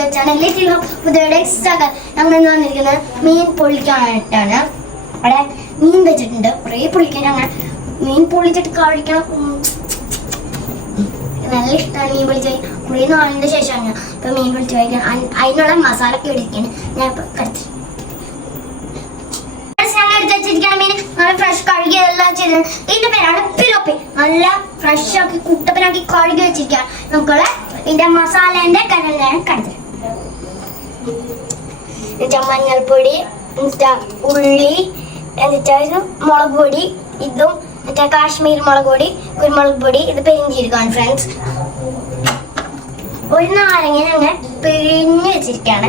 Guys welcome back to video പുതിയ എക്സ്ട്രാക്കാൻ ഞങ്ങൾ ഇന്ന് വന്നിരിക്കുന്നത് മീൻ പൊള്ളിക്കാനായിട്ടാണ്. അവിടെ മീൻ വെച്ചിട്ടുണ്ട്. കുറേ പൊള്ളിക്കാൻ ഞങ്ങൾ മീൻ പൊള്ളിച്ചിട്ട് കഴിക്കണം. നല്ല ഇഷ്ടമാണ് മീൻ പൊളിച്ച് കുറേ നാളിന്റെ ശേഷമാണ് ഇപ്പം മീൻ പൊളിച്ച് കഴിക്കണം അതിനുള്ള മസാല ഒക്കെ ഇടിക്കുന്നത് ഞാൻ ഇപ്പം കടത്തി. നല്ല ഫ്രഷ് ആക്കി കുട്ടപ്പനാക്കി കഴുകി വെച്ചിരിക്കുക നമുക്കുള്ള ഇതിന്റെ മസാലേന്റെ ഞാൻ കണ്ടത് എന്നുവെച്ചാ മഞ്ഞൾപ്പൊടി എന്നിട്ട് ഉള്ളി എന്നിട്ടായിരുന്നു മുളക് പൊടി ഇതും എന്നുവെച്ചാ കാശ്മീർ മുളക് പൊടി കുരുമുളക് പൊടി ഇത് പെരിഞ്ചീരകമാണ് ഫ്രണ്ട്സ് ഒരു നാരങ്ങ ഞങ്ങൾ പിഴിഞ്ഞ് വെച്ചിരിക്കുകയാണ്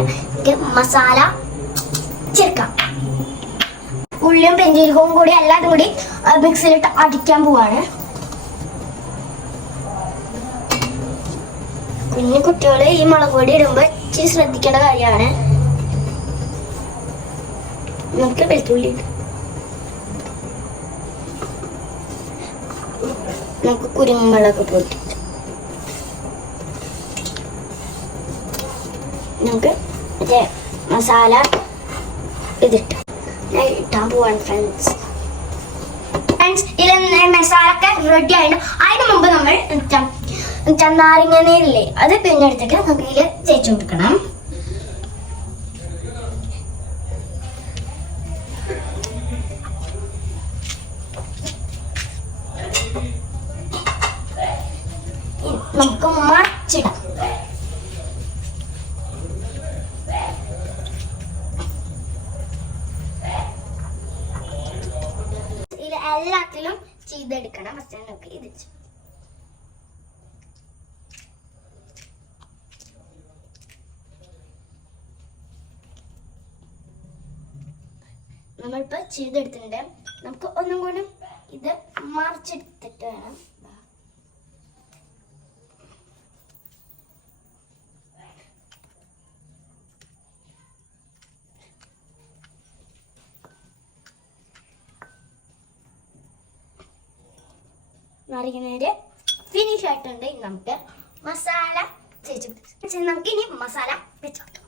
മസാല ചേർക്കാം. ഉള്ളിയും പെഞ്ചീരകവും കൂടി എല്ലാതും കൂടി മിക്സിയിലിട്ട് അടിക്കാൻ പോവാണ്. കുഞ്ഞു കുട്ടികൾ ഈ മുളക് പൊടി ഇടുമ്പോൾ ഇച്ചിരി ശ്രദ്ധിക്കേണ്ട കാര്യമാണ്. നമുക്ക് വെളുത്തുള്ളി നമുക്ക് കുരുമുളക് പൊടി നമുക്ക് മറ്റേ മസാല ഇതിട്ട് ഞാൻ ഇട്ടാൻ പോവാണ് ഫ്രണ്ട്സ് ഫ്രണ്ട്സ് ഇതിൽ മസാല ഒക്കെ റെഡി ആയിട്ട് അതിന് മുമ്പ് നമ്മൾ എന്താ നേരില്ലേ നീരില്ലേ അത് പിന്നെടുത്തിട്ട് നമുക്ക് ഇതിൽ തേച്ച് കൊടുക്കണം. നമുക്ക് മറിച്ചിടാം ഇതിൽ എല്ലാത്തിലും ചെയ്തെടുക്കണം ഫസ്റ്റ് നമുക്ക് ഇത് ചെ- നമ്മളിപ്പോ ചെയ്തെടുത്തിട്ടുണ്ട്. നമുക്ക് ഒന്നും കൂടി ഇത് മറിച്ചെടുത്തിട്ട് വേണം. നാരങ്ങനേര് ഫിനിഷ് ആയിട്ടുണ്ട്. നമുക്ക് മസാല ചേച്ചി നമുക്ക് ഇനി മസാല വെച്ചോക്കാം.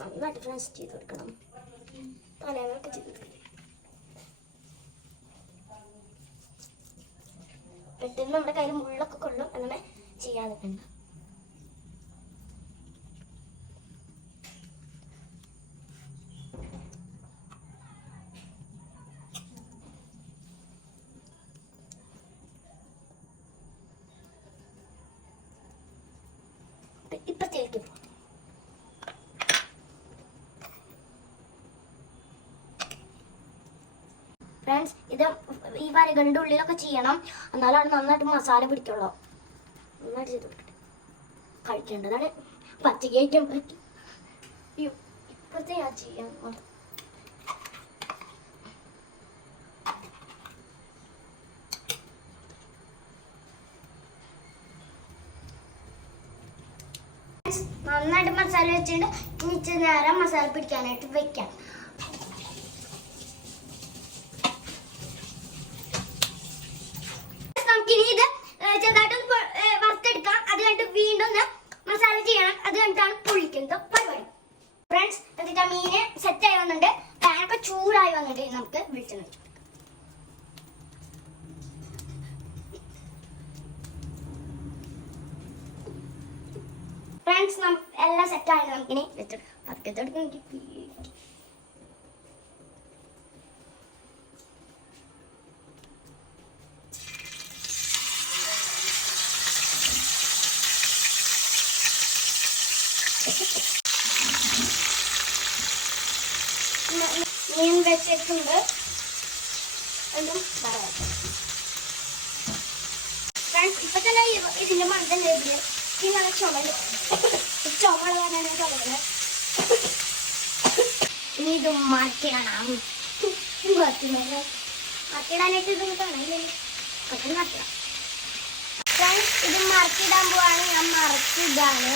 നന്നായിട്ട് ഫ്രഷ് ചെയ്ത് കൊടുക്കണം. തലയൊക്കെ ചെയ്ത് പെട്ടെന്ന് നമ്മുടെ കയ്യിൽ മുള്ളൊക്കെ കൊള്ളും അങ്ങനെ ചെയ്യാതെ വേണ്ട. ഫ്രണ്ട്സ് ഇത് ഈ വരകളുടെ ഉള്ളിലൊക്കെ ചെയ്യണം. എന്നാലാണ് നന്നായിട്ട് മസാല പിടിക്കുള്ളൂ. നന്നായിട്ട് ചെയ്ത് കഴിക്കേണ്ടതാണ്. പച്ചക്ക് കഴിക്കാൻ പറ്റും. ഇപ്പോഴത്തെ ഞാൻ ചെയ്യാൻ നന്നായിട്ട് മസാല വെച്ചിട്ട് ഇച്ചിരി നേരം മസാല പിടിക്കാനായിട്ട് വെക്കാം നമുക്കിനി ഇത് ഏ, ചെറുതായിട്ടൊന്ന് പൊ- ഏ, വറുത്തെടുക്കാം അത് കഴിഞ്ഞിട്ട് വീണ്ടും ഒന്ന് മസാല ചെയ്യണം അത് കഴിഞ്ഞിട്ടാണ് പൊളിക്കുന്നത് പരിപാടി ഫ്രണ്ട്സ് എന്നിട്ട് മീന് സെറ്റ് ആയി വന്നിട്ടുണ്ട്. പാനൊക്കെ ചൂടായി വന്നിട്ട് നമുക്ക് വെളിച്ചെണ്ണ ഫ്രണ്ട്സ് നം എല്ലാം ആയി നമുക്കിനി വെച്ചെടുക്കാം. പക്കത്തെടുക്കാൻ എനിക്ക് പേടി. മ- മ- മീൻ വെച്ചിട്ടുണ്ട്. എന്തും പറയാം. ഫ്രണ്ട്സ് ഇപ്പൊ തന്നെ ഇതിന്റെ മണ്ടൻ ലേബിൽ ഈ നല്ല ചുമൽ. ചുമള പറഞ്ഞാണ് ചുമൽ ഇനി ഇത് മാറ്റിയിടണം മാറ്റിയിടാൻ മാറ്റിയിടാനായിട്ട് ഇത് കാണില്ലേ പെട്ടെന്ന് ഫ്രണ്ട്സ് ഇത് മറച്ചിടാൻ പോവാണ്. ഞാൻ മറച്ചിടാണ്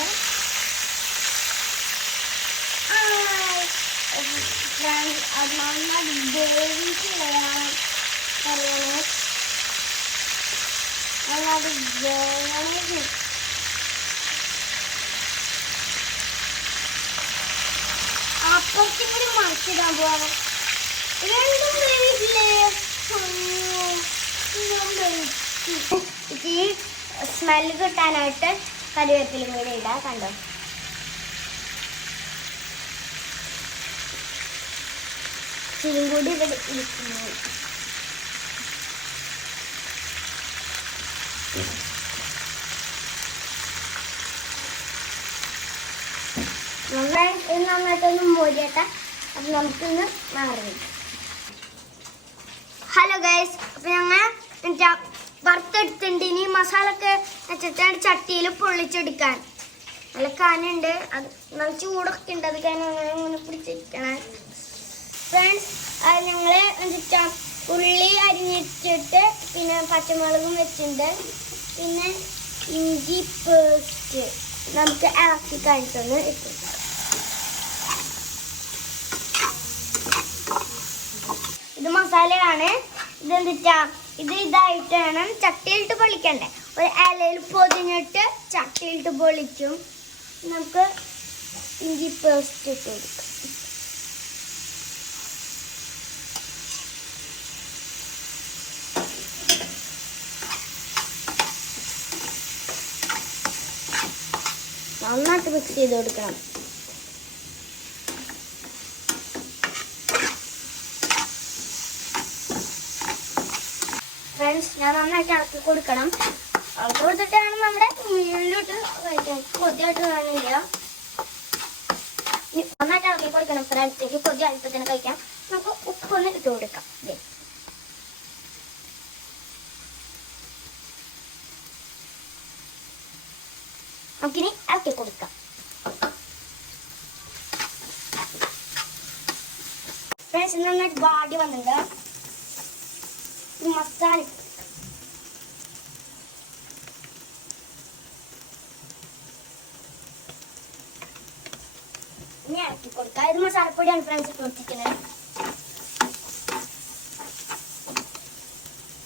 ആ നന്നായി മറിച്ചിടാൻ പോവാണ് രണ്ടും കിട്ടാനായിട്ട് കറിവേപ്പിലും കൂടി ഇടാം കണ്ടോ? ഇച്ചിരിയും കൂടി ഇവിടെ ഇരിക്കുന്നു നന്നായി നന്നായിട്ടൊന്ന് മോരിയട്ടെ അപ്പം നമുക്കിന്ന് മാറി ഹലോ ഗൈസ് അപ്പൊ ഞങ്ങൾ വറുത്തെടുത്തിട്ടുണ്ട് ഇനി മസാല ഒക്കെ വെച്ചിട്ടാണ് ചട്ടിയിൽ പൊള്ളിച്ചെടുക്കാൻ നല്ല കാനുണ്ട് അത് നല്ല ചൂടൊക്കെ ഉണ്ട് അത് കാരണം അങ്ങനെ അങ്ങനെ പിടിച്ചിരിക്കണേ ഫ്രണ്ട്സ് ഞങ്ങൾ ഉള്ളി അരിഞ്ഞിട്ടിട്ട് പിന്നെ പച്ചമുളകും വെച്ചിട്ടുണ്ട്. പിന്നെ ഇഞ്ചി പേസ്റ്റ് നമുക്ക് ഇളക്കി കഴിച്ചൊന്ന് ഇട്ടു ഇത് മസാലയാണ്. ഇത് എന്തിട്ടാ ഇത് ഇതായിട്ട് വേണം ചട്ടിയിലിട്ട് പൊളിക്കണ്ടേ? ഒരു ഇലയിൽ പൊതിഞ്ഞിട്ട് ചട്ടിയിലിട്ട് പൊളിക്കും. നമുക്ക് ഇഞ്ചി പേസ്റ്റ് ഇട്ട് കൊടുക്കാം നന്നായിട്ട് മിക്സ് ചെയ്ത് കൊടുക്കണം. ഫ്രണ്ട്സ് ഞാൻ നന്നായിട്ട് ഇളക്കി കൊടുക്കണം. ഇളക്കി കൊടുത്തിട്ടാണ് നമ്മുടെ മീനിലോട്ട് കൊതിയായിട്ട് കാണില്ല നന്നായിട്ട് ഇളക്കി കൊടുക്കണം ഫ്രണ്ട്സിലേക്ക് കൊതി അല്പത്തിന് കഴിക്കാം. നമുക്ക് ഉപ്പൊന്ന് ഇട്ട് കൊടുക്കാം. നമുക്കിനി ഇളക്കി കൊടുക്കാം. ഫ്രണ്ട്സ് നന്നായിട്ട് വാടി വന്നിട്ടുണ്ട് മസാല. ഇനി ഇറക്കി കൊടുക്കാം. ഇത് മസാലപ്പൊടിയാണ് ഫ്രണ്ട്സ് കൊടുത്തിരിക്കുന്നത്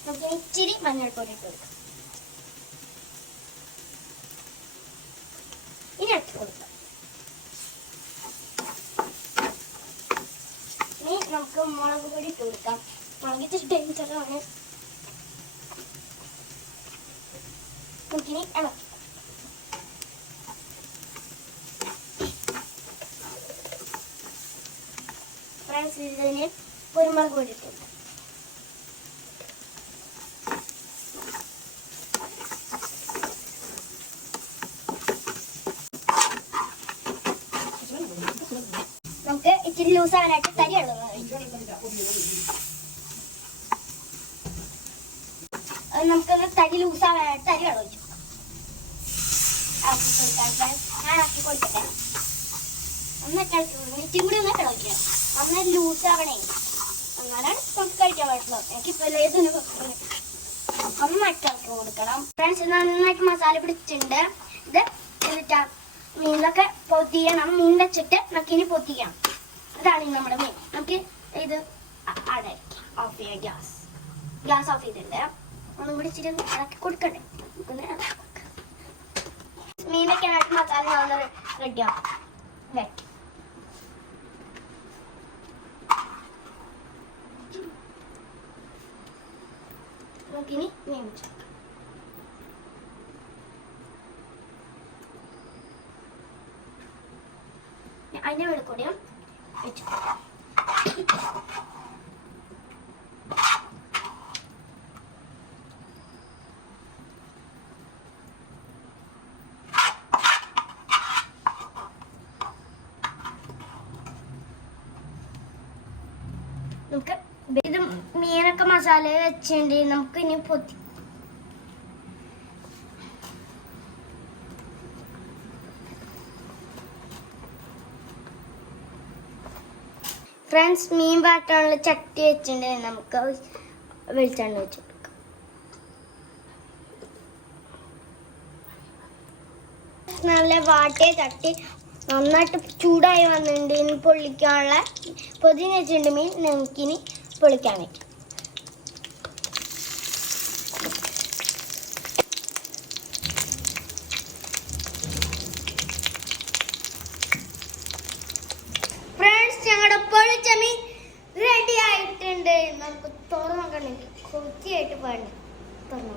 നമുക്ക് ഇച്ചിരി മഞ്ഞൾപ്പൊടി ഇട്ട് കൊടുക്കാം ഇനി ഇളക്കി കൊടുക്കാം ഇനി നമുക്ക് പൊടി ഇട്ട് കൊടുക്കാം മുളക് ഇച്ചിരി ഡേഞ്ചറാണ് നമുക്കിനി ഇളക്കി. ഫ്രണ്ട്സ് ഇതിന് കുരുമുളക് കൊടുക്കാം നമുക്ക് ഇച്ചിരി ലൂസ് ആവാനായിട്ട് തരി നമുക്കൊന്ന് തരി ലൂസ് ആവാനായിട്ട് തരി വെള്ളം ഒഴിച്ചു ഇളക്കി കൊടുക്കാൻ ഞാൻ ഇളക്കി കൊടുക്കട്ടെ. ഒന്നിട്ട് ഇളക്കി ഇച്ചിരി കൂടി ഒന്ന് ഇളക്കാം ഒന്ന് ലൂസാവണേ എന്നാലാണ് നമുക്ക് കഴിക്കാൻ പറ്റുള്ളൂ. എനിക്ക് ഇപ്പോൾ ഏതൊന്നും നന്നായിട്ട് ഇളക്കി കൊടുക്കണം. ഫ്രണ്ട്സ് നന്നായിട്ട് മസാല പിടിച്ചിട്ടുണ്ട്. ഇത് എന്നിട്ടാ മീനൊക്കെ പൊതിയണം. മീൻ വെച്ചിട്ട് നമുക്കിനി പൊതിക്കണം അതാണ് നമ്മുടെ മീൻ നമുക്ക് ഇത് അടയ്ക്കാം. ഓഫ് ചെയ്യാം. ഗ്യാസ് ഗ്യാസ് ഓഫ് ചെയ്തിട്ടുണ്ട്. ഒന്നും കൂടി ഇച്ചിരി ഇളക്കി കൊടുക്കണ്ടേ മീനൊക്കെ ഇളക്കി മസാല റെഡിയാവും വെക്കാം നമുക്കിനി മീൻ അതിന്റെ വെളുക്കൂടിയും വെച്ചു നമുക്ക് ഇത് മീനൊക്കെ മസാല വെച്ചിട്ടുണ്ട്. നമുക്ക് ഇനി പൊത്തി ഫ്രണ്ട്സ് മീൻ വാട്ടാനുള്ള ചട്ടി വെച്ചിട്ടുണ്ട്. നമുക്ക് വെളിച്ചെണ്ണ വെച്ചു നല്ല വാട്ടിയ ചട്ടി നന്നായിട്ട് ചൂടായി വന്നിട്ടുണ്ട്. ഇനി പൊള്ളിക്കാനുള്ള പൊതിഞ്ഞ് വെച്ചിട്ടുണ്ട് മീൻ. നമുക്കിനി പൊളിക്കാൻ പറ്റും ഫ്രണ്ട്സ് ഞങ്ങളുടെ പൊളിച്ച മീൻ റെഡി ആയിട്ടുണ്ട് നമുക്ക് തുറന്നു കൊത്തിയായിട്ട് പാടി തുറന്നു.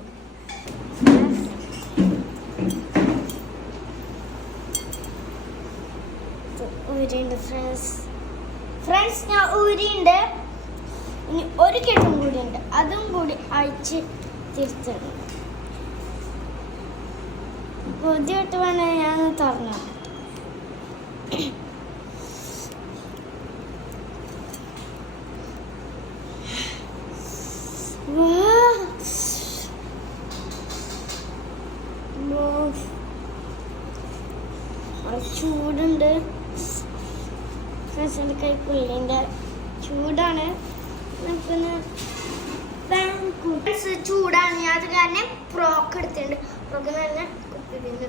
ഊരിയുണ്ട് ഫ്രണ്ട്സ് ഫ്രണ്ട്സ് ഞാൻ ഊരിയുണ്ട് ഇനി ഒരു കെട്ടും കൂടി ഉണ്ട് അതും കൂടി അഴിച്ച് തിരിച്ചിടണം ബുദ്ധിമുട്ട് വേണേ ഞാൻ തുറന്നു. ചൂടുണ്ട് ഫ്രണ്ട്സിന്റെ കൈക്കുള്ളിന്റെ ചൂടാണ്. നമുക്കൊന്ന് ഫ്രണ്ട്സ് ചൂടാണ്. ഞാൻ അത് കാരണം ഫ്രോക്ക് എടുത്തിട്ടുണ്ട്. ഫ്രോക്ക് തന്നെ കുത്തിട്ടുണ്ട്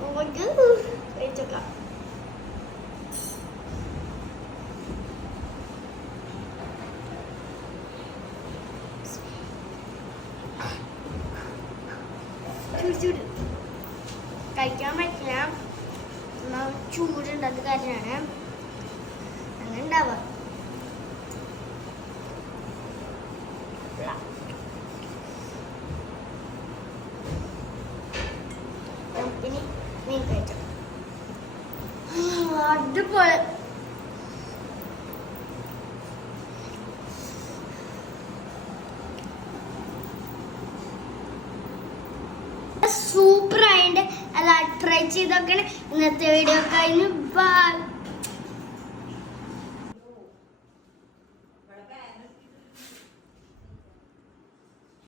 നമുക്ക് വെച്ചേക്കാം. ചൂട് ചൂട്. കഴിക്കാൻ എന്നാ ചൂടുണ്ട് അത് കാര്യമാണ് അങ്ങനെ മീൻ കഴിക്കാം അടിപൊളി. ട്രൈ ചെയ്തൊക്കെ ഇന്നത്തെ വീഡിയോ കഴിഞ്ഞു. ബൈ